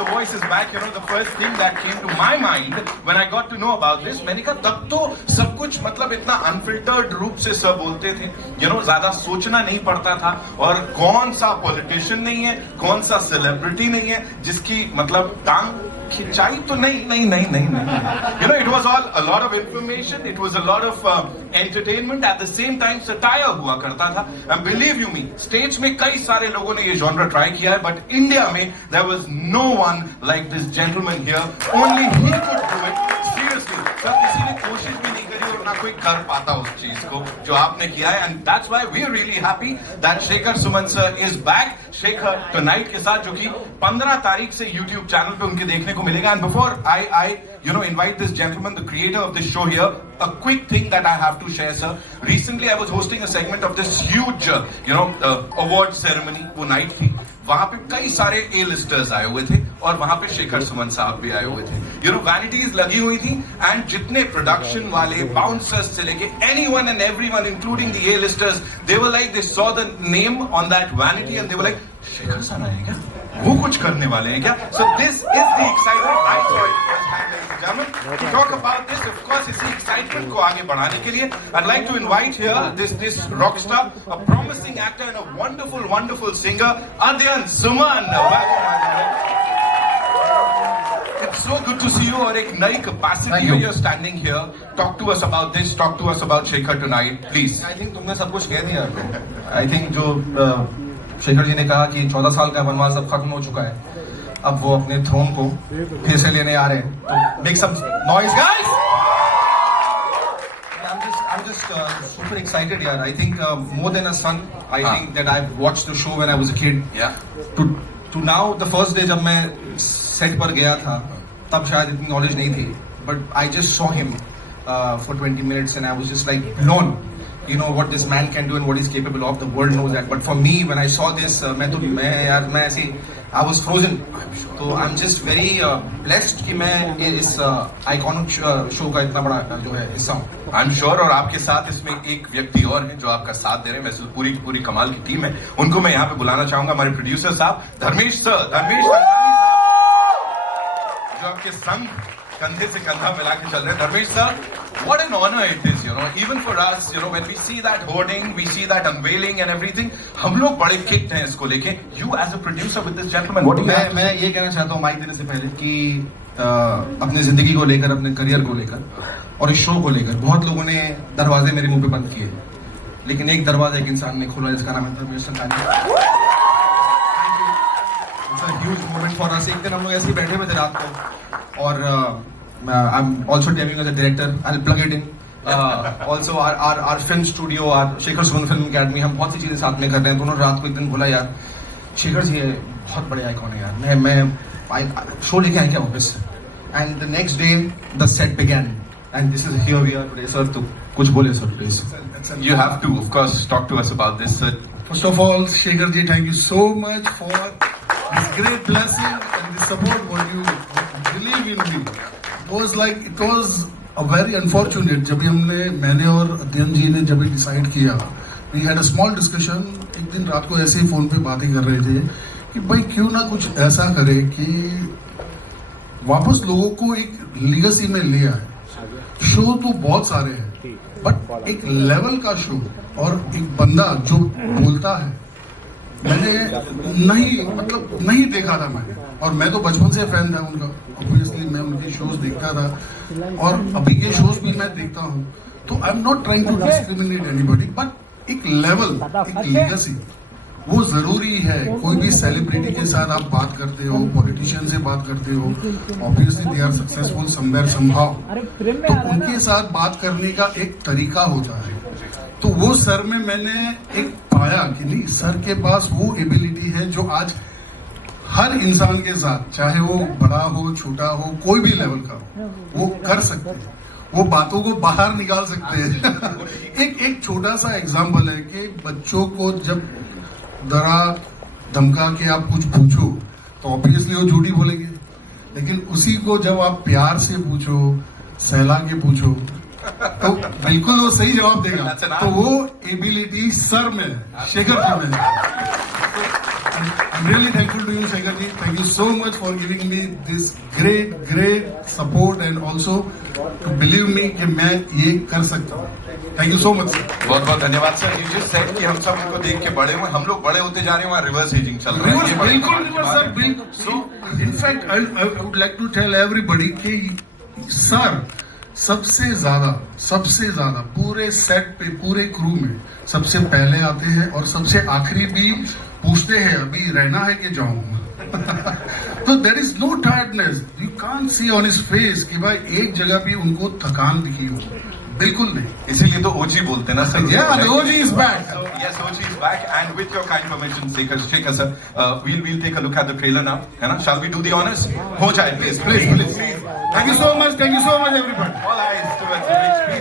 The Voice is back, you know, the first thing that came to my mind when I got to know about this, मैंने कहा तब तो सब कुछ मतलब इतना अनफिल्टर्ड रूप से सब बोलते थे, you know, ज्यादा सोचना नहीं पड़ता था, और कौन सा पॉलिटिशियन नहीं है, कौन सा सेलिब्रिटी नहीं है जिसकी मतलब टांग खिंचाई तो नहीं. You know, it was all a lot of information, it was a lot of entertainment, at the same time satire हुआ करता था. And believe you me, stage में कई सारे लोगों ने ये genre ट्राई किया है, but इंडिया में there was no one like this gentleman here. Only he could do it. Seriously, sir किसी ने कोशिश भी नहीं करी और ना कोई कर पाता उस चीज को जो आपने किया है. And that's why we are really happy that Shekhar Suman sir is back. Shekhar Tonight के साथ, जो कि 15 तारीख से YouTube चैनल पे उनके देखने को मिलेगा. And before I you know invite this gentleman, the creator of this show here, a quick thing that I have to share, sir. Recently I was hosting a segment of this huge you know award ceremony वो night थी. वहां पे कई सारे A-listers आए हुए थे और वहां पे शेखर सुमन साहब भी आए हुए थे. यू नो वैनिटीज लगी हुई थी एंड जितने प्रोडक्शन वाले बाउंसर्स से लेके anyone and everyone including the A-listers, they were like, they saw the name on that vanity and they were like, Shekhar sir आए क्या, वो कुछ करने वाले हैं क्या? So this is the excitement I saw it firsthand, ladies and gentlemen. To talk about this, of course, इसी excitement को आगे बढ़ाने के लिए I'd like to invite here this rock star, a promising actor and a wonderful singer, Adyan Suman. It's so good to see you और एक नई capacity में you're standing here. Talk to us about this. Talk to us about Shekhar Tonight, please. I think तुमने सब कुछ कह दिया. I think जो शेखर जी ने कहा कि 14 साल का वनवास अब खत्म हो चुका है, अब वो अपने थ्रोन को फिर से लेने आ रहे हैं. तो make some noise guys. I'm just super excited, yaar. I think more than a son, I think that I've watched the show when I was a kid. Yeah. To now, the first day जब मैं set पर गया था, तब शायद इतनी knowledge नहीं थी. But I just saw him for 20 minutes and I was just like blown. You know what this man can do and what he's capable of. The world knows that. But for me, when I saw this, मैं ऐसे I was frozen. So I'm just very blessed कि मैं इस iconic show का इतना बड़ा जो है हिस्सा हूँ. I'm sure. और आपके साथ इसमें एक व्यक्ति और है जो आपका साथ दे रहे हैं. वैसे पूरी कमाल की टीम है. उनको मैं यहाँ पे बुलाना चाहूंगा, हमारे प्रोड्यूसर साहब धर्मेश तंगानी साहब, जो आपके संग कंधे से कंधा मिला के चल रहे हैं. Dharmesh sir, what an honor it is, you know, even for us, you know, when we see that hoarding, we see that unveiling and everything, हम लोग बड़े किट हैं इसको लेके. You as a producer with this gentleman, what do you have? मैं ये कहना चाहता हूँ माइक देने से पहले कि अपने जिंदगी को लेकर, अपने करियर को लेकर और इस शो को लेकर बहुत लोगों ने दरवाजे मेरे मुंह पे बंद किए, लेकिन एक दरवाजा एक इंसान ने खोला जिसका नाम है Dharmesh तंगानी. It's a huge moment for us. एक दिन हम लोग ऐसे ही बैठे हुए थे रात को और I'm also telling you as a director, I'll plug it in. Also our film studio, our Shekhar Suman Film Academy, हम बहुत सी चीजें साथ में कर रहे हैं. दोनों रात को एक दिन बोला यार शेखर जी बहुत बड़े आइकॉन है यार, मैं शो लेके आए क्या वापस. And the next day the set began and this is here we are today. Sir, तो कुछ बोले sir please. You have to, of course, talk to us about this, sir. First of all, Shekhar ji, thank you so much for this great blessing and the support what you believe in me. It was a very unfortunate. जब मैंने और अध्ययन जी ने जब decide किया, we had a small discussion. एक दिन रात को ऐसे ही फोन पे बातें कर रहे थे कि भाई क्यों ना कुछ ऐसा करे कि वापस लोगों को एक लीगेसी में ले आए. शो तो बहुत सारे हैं, बट एक लेवल का शो और एक बंदा जो बोलता है, मैंने नहीं देखा था मैंने. और मैं तो बचपन से फैन था उनका. ऑब्वियसली मैं उनके शोज देखता था और अभी के शोज भी मैं देखता हूँ. तो I am not trying to discriminate anybody, but एक लेवल, एक लीगेसी वो जरूरी है. कोई भी सेलिब्रिटी के साथ आप बात करते हो, पॉलिटिशियन से बात करते हो, obviously they are successful somewhere somehow, तो उनके साथ बात करने का एक तरीका होता है. तो वो सर में मैंने एक पाया कि नहीं, सर के पास वो एबिलिटी है जो आज हर इंसान के साथ, चाहे वो बड़ा हो छोटा हो, कोई भी लेवल का हो, वो कर सकते हैं. वो बातों को बाहर निकाल सकते हैं. एक छोटा सा एग्जाम्पल है कि बच्चों को जब डरा धमका के आप कुछ पूछो तो ऑब्वियसली वो झूठी बोलेंगे, लेकिन उसी को जब आप प्यार से पूछो, सहला के पूछो, तो बिल्कुल वो सही जवाब देगा. तो वो एबिलिटी सर में, शेखर जी में. I'm really thankful to you, Shekhar ji. Thank you so much for giving me this great support and also to believe me कि मैं ये कर सकता हूँ. Thank you so much, sir. बहुत बहुत धन्यवाद सर. You just said कि हम सब इनको देख के बड़े हुए, हम लोग बड़े होते जा रहे हैं, वहाँ रिवर्स एजिंग चल रहा है. ये बड़ी बिल्कुल बात रिवर्स है. सर, बिल्कुल. So in fact I would like to tell everybody कि सर सबसे ज्यादा पूरे सेट पे, पूरे क्रू में सबसे पहले आते हैं और सबसे आखिरी भी पूछते हैं अभी रहना है कि जाऊं. तो there is no tiredness, you can't see on his face कि भाई एक जगह भी उनको थकान दिखी हो. बिल्कुल नहीं. इसीलिए तो ओजी बोलते ना sir. Yeah, the OG is back. So, yes, OG is back, and with your kind permission, Shekhar sir, we'll take a look at the trailer now. है ना? Shall we do the honors? हो जाए, please. Please. Thank you so much, everybody. All eyes towards the big screen.